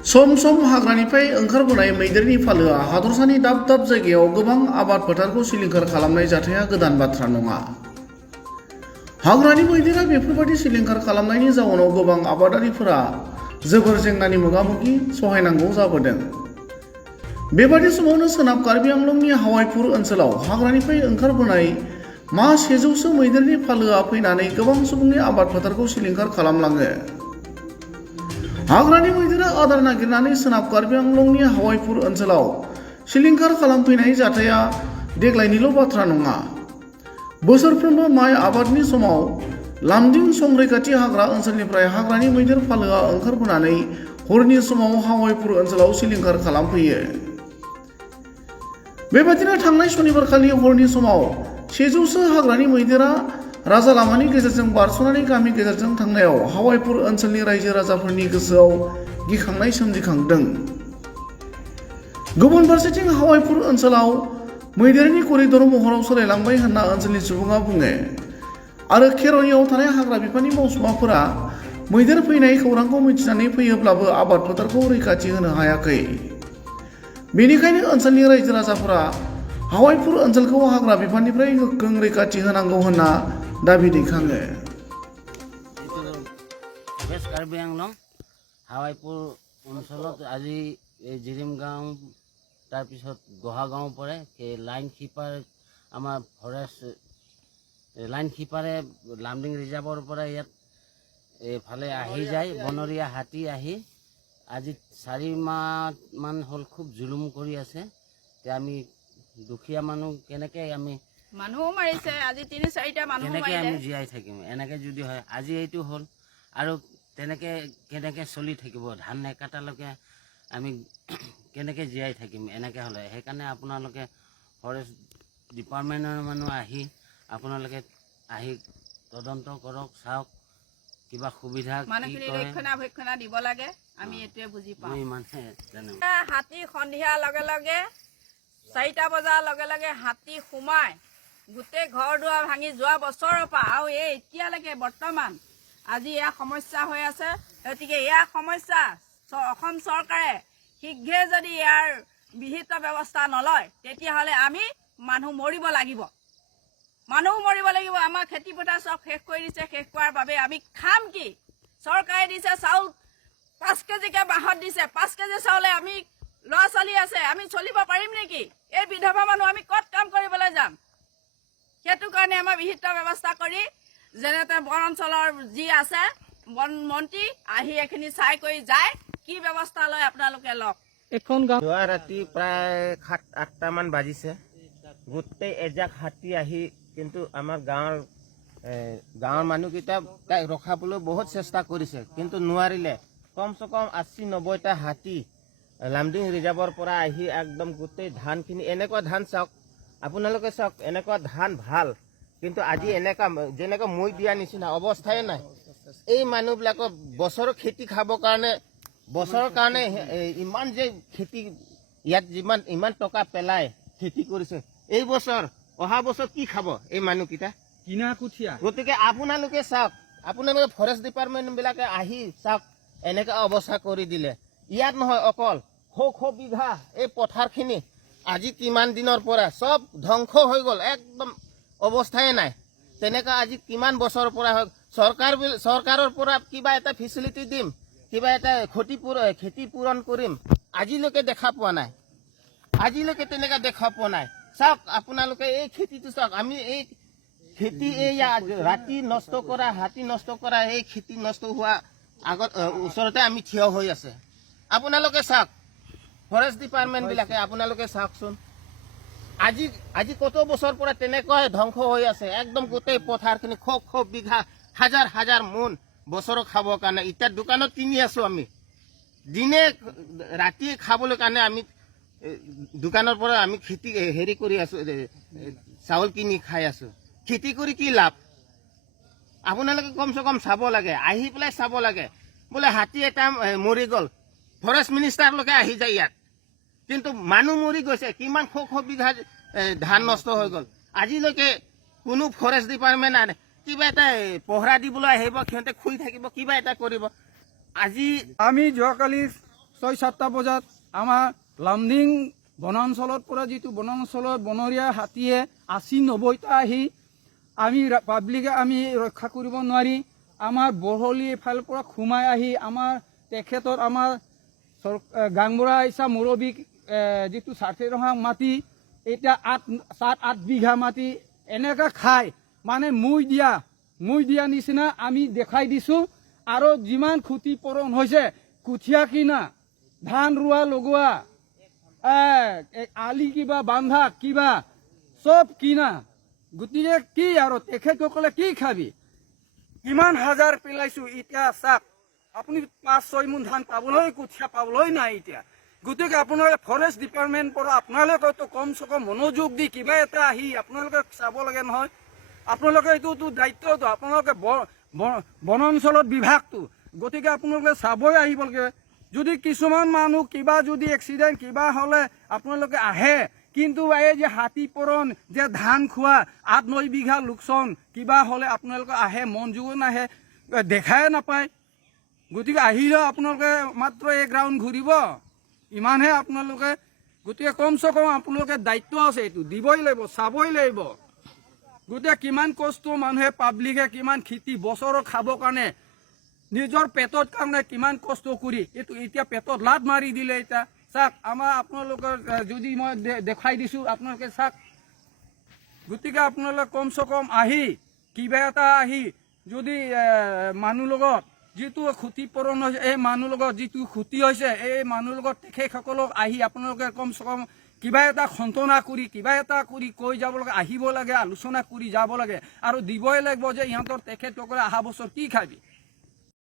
सम सम हाग्रानिफ्राय ओंखारबोनाय मैदेरनि फालोआ हादरसानि दाब दाब जायगायाव गोबां आबाद फोथारखौ सिलिंखार खालामनाय जाथाया गोदान बाथ्रा नङा। हाग्रानि मैदेरा बेफोरबायदि सिलिंखार खालामनायनि जाउनाव गोबां आबादारिफोरा जोबोर जेंनानि मोगा-मोगि सहायनांगौ जाबोदों। बेबादि समावनो सोनाब कार्बि आंलंनि हावाइपुर ओनसोलाव हाग्रानिफ्राय ओंखारबोनाय मा 100सो मैदेरनि फालोआ फैनानै गोबां सुबुंनि आबाद फोथारखौ सिलिंखार खालामलाङो। हाग्रानि मैदेरा आदार नागिरनानै सोनाब कार्बि आंलंनि हावाइपुर ओनसोलाव सिलिंखार खालामफैनाय जाथाया देग्लायनिल' बाथ्रा नङा। बोसोरफ्रोमबो माइ आबादनि समाव लामदिं संरैखाथि हाग्रा ओनसोलनिफ्राय हाग्रानि मैदेर फालोआ ओंखारबोनानै हरनि समाव हावाइपुर ओनसोलाव सिलिंखार खालामफैयो। बेबादिनो थांनाय सनिबारखालि हरनि समाव 100सो हाग्रानि मैदेरा राजा लामानि गेजेरजों बारस'नानै गामि गेजेरजों थांनायाव हावाइपुर ओनसोलनि रायजो राजाफोरनि गोसोआव गिखांनाय सोमजिखांदों। गुबुन फारसेथिं हावाइपुर ओनसोलाव मैदेरनि करिडर महराव सोलायलांबाय होनना ओनसोलनि सुबुङा बुङो आरो केर'नियाव थानाय हाग्रा बिफाननि मावसुमाफोरा मैदेर फैनाय खौरांखौ मिथिनानै फैयोब्लाबो आबाद फोथारखौ रैखाथि होनो हायाखै। बेनिखायनो ओनसोलनि रायजो राजाफोरा हावाइपुर ओनसोलखौ हाग्रा बिफाननिफ्राय गोख्रों रैखाथि होनांगौ होनना दाबि दैखाङो। वेस्ट कार्बি आंलं हावाইপুৰ অঞ্চলত আজি জিৰিম গাঁও তাৰপিছত গোহাগাঁও পৰে লাইন কিপাৰ আমাৰ ফৰেষ্ট লাইন কিপাৰে লামডিং ৰিজাৰ্ভৰ পৰা ইয়াত এইফালে আহি যায় বনৰীয়া হাতী আহি আজি 4 মাহমান হ'ল খুব জুলুম কৰি আছে। আমি দুখীয়া মানুহ কেনেকৈ আমি মানুহ মাৰিছে আজি 3-4টা মানুহ কেনেকৈ আমি জীয়াই থাকিম এনেকৈ যদি হয় আজি এইটো হ'ল আৰু তেনেকৈ কেনেকৈ চলি থাকিব ধান নেকাটালৈকে আমি কেনেকৈ জীয়াই থাকিম এনেকৈ হ'লে সেইকাৰণে আপোনালোকে ফৰেষ্ট ডিপাৰ্টমেণ্টৰ মানুহ আহি আপোনালোকে আহি তদন্ত কৰক চাওক কিবা সুবিধা মানুহখিনি ৰক্ষণাবেক্ষণা দিব লাগে আমি এটোৱে বুজি পাওঁ। ইমানে জানো হাতী সন্ধিয়া লগে লগে 4টা বজাৰ লগে লগে হাতী সোমাই গোটেই ঘৰ দুৱাৰ ভাঙি যোৱা বছৰৰ পৰা আৰু এতিয়ালৈকে বৰ্তমান আজি এয়া সমস্যা হৈ আছে। গতিকে এয়া সমস্যা অসম চৰকাৰে শীঘ্ৰে যদি ইয়াৰ বিহিত ব্যৱস্থা নলয় তেতিয়াহ'লে আমি মানুহ মৰিব লাগিব। আমাৰ খেতি পথাৰ চব শেষ কৰি দিছে। শেষ কৰাৰ বাবে আমি খাম কি? চৰকাৰে দিছে চাউল 5 কেজিকে মাহত দিছে। 5 কেজি চাউলে আমি ল'ৰা ছোৱালী আছে আমি চলিব পাৰিম নেকি? এই বিধৱা মানুহ আমি ক'ত কাম কৰিবলৈ যাম? সেইটো কাৰণে আমাৰ বিহিত ব্যৱস্থা কৰি যেনেতে বন অঞ্চলৰ যি আছে বন মন্ত্ৰী আহি এইখিনি চাই কৰি যায় কি ব্যৱস্থা লয় আপোনালোকে লওক। এখন গাঁও যোৱা ৰাতি প্ৰায় 7-8টা মান বাজিছে গোটেই এজাক হাতী আহি কিন্তু আমাৰ গাঁৱৰ মানুহকেইটা তাইক ৰখাবলৈ বহুত চেষ্টা কৰিছে কিন্তু নোৱাৰিলে। কমচে কম 80-90টা হাতী লামডিং ৰিজাৰ্ভৰ পৰা আহি একদম গোটেই ধানখিনি এনেকুৱা ধান চাওক আপোনালোকে চাওক এনেকুৱা ধান ভাল কিন্তু আজি এনেকুৱা যেনেকৈ মই দিয়া নিচিনা অৱস্থাই নাই। এই মানুহবিলাকৰ বছৰৰ খেতি খাবৰ কাৰণে বছৰৰ কাৰণে ইমান যে খেতি ইয়াত ইমান টকা পেলাই খেতি কৰিছে এই বছৰ অহা বছৰ কি খাব এই মানুহকেইটা কিনা কুঠিয়া। গতিকে আপোনালোকে চাওক আপোনালোকে ফৰেষ্ট ডিপাৰ্টমেণ্টবিলাকে আহি চাওক এনেকুৱা অৱস্থা কৰি দিলে। ইয়াত নহয় অকল শ বিঘা এই পথাৰখিনি আজি কিমান দিনৰ পৰা চব ধ্বংস হৈ গ'ল একদম অৱস্থাই নাই। তেনেকুৱা আজি কিমান বছৰৰ পৰা হয় চৰকাৰৰ পৰা কিবা এটা ফেচিলিটি দিম কিবা এটা খেতি পূৰণ কৰিম আজিলৈকে দেখা পোৱা নাই। আজিলৈকে তেনেকুৱা দেখা পোৱা নাই। চাওক আপোনালোকে এই খেতিটো চাওক আমি এই খেতি এই ৰাতি নষ্ট কৰা হাতী নষ্ট কৰা এই খেতি নষ্ট হোৱা আগত ওচৰতে আমি থিয় হৈ আছে। আপোনালোকে চাওক ফৰেষ্ট ডিপাৰ্টমেণ্টবিলাকে আপোনালোকে চাওকচোন আজি কত বছৰ পৰা তেনেকৈ ধ্বংস হৈ আছে একদম গোটেই পথাৰখিনি শ বিঘা হাজাৰ মোন বছৰৰ খাবৰ কাৰণে এতিয়া দোকানত কিনি আছো আমি দিনে ৰাতি খাবলৈ কাৰণে আমি দোকানৰ পৰা আমি খেতি হেৰি কৰি আছো চাউল কিনি খাই আছো। খেতি কৰি কি লাভ? আপোনালোকে কমচে কম চাব লাগে আহি পেলাই চাব লাগে বোলে হাতী এটা মৰি গ'ল ফৰেষ্ট মিনিষ্টাৰলৈকে আহি যায় ইয়াত কিন্তু মানুহ মৰি গৈছে কিমান শ বিঘা ধান নষ্ট হৈ গ'ল আজিলৈকে কোনো ফৰেষ্ট ডিপাৰ্টমেণ্ট আনে কিবা এটা পহৰা দিবলৈ আহিব সিহঁতে শুই থাকিব কিবা এটা কৰিব। আজি আমি যোৱাকালি 6-7টা বজাত আমাৰ লামডিং বনাঞ্চলৰ পৰা যিটো বনাঞ্চলত বনৰীয়া হাতীয়ে 80-90টা আহি আমি পাব্লিকে আমি ৰক্ষা কৰিব নোৱাৰি আমাৰ বহলি এফালৰ পৰা সোমাই আহি আমাৰ তেখেতৰ আমাৰ গাংবুঢ়া ইচ্ছা মুৰব্বীক যিটো 60 ৰহা মাটি এতিয়া 7-8 বিঘা মাটি এনেকৈ খাই মানে মুই দিয়া নিচিনা আমি দেখাই দিছোঁ আৰু যিমান ক্ষতিপূৰণ হৈছে কঠীয়া কিনা ধান ৰোৱা লগোৱা আলি কিবা বান্ধা কিবা চব কিনা গতিকে কি আৰু তেখেতসকলে কি খাবি কিমান হাজাৰ পেলাইছোঁ এতিয়া চাওক আপুনি 5-6 মোন ধান পাবলৈ কঠীয়া পাবলৈ নাই এতিয়া গতিকে আপোনালোকে ফৰেষ্ট ডিপাৰ্টমেণ্ট পৰা আপোনালোকেতো কমচে কম মনোযোগ দি কিবা এটা আহি আপোনালোকে চাব লাগে নহয় আপোনালোকে এইটোতো দায়িত্বটো আপোনালোকে বনাঞ্চলত বিভাগটো গতিকে আপোনালোকে চাবই আহিব লাগে যদি কিছুমান মানুহ কিবা যদি এক্সিডেণ্ট কিবা হ'লে আপোনালোকে আহে কিন্তু এই যে হাতীপৰণ যে ধান খোৱা 8-9 বিঘা লোকচান কিবা হ'লে আপোনালোকে আহে মনযোগো নাহে দেখাই নাপায় গতিকে আহিলেও আপোনালোকে মাত্ৰ এক ৰাউণ্ড ঘূৰিব ইমানহে আপোনালোকে গতিকে কমচে কম আপোনালোকে দায়িত্ব আছে এইটো দিবই লাগিব চাবই লাগিব গতিকে কিমান কষ্ট মানুহে পাব্লিকে কিমান খেতি বছৰত খাবৰ কাৰণে নিজৰ পেটৰ কাৰণে কিমান কষ্ট কৰি এইটো এতিয়া পেটত লাট মাৰি দিলে এতিয়া চাওক আমাৰ আপোনালোকৰ যদি মই দেখাই দিছোঁ আপোনালোকে চাওক গতিকে আপোনালোকে কমচে কম আহি কিবা এটা আহি যদি মানুহ লগত যিটো ক্ষতিপূৰণ হৈছে এই মানুহ লগত যিটো ক্ষতি হৈছে এই মানুহ লগত তেখেতসকলক আহি আপোনালোকে কমচে কম কিবা এটা সন্তনা কৰি কিবা এটা কৰি কৈ যাব লাগে আহিব লাগে আলোচনা কৰি যাব লাগে আৰু দিবই লাগিব যে ইহঁতৰ তেখেতসকলে অহা বছৰ কি খাবি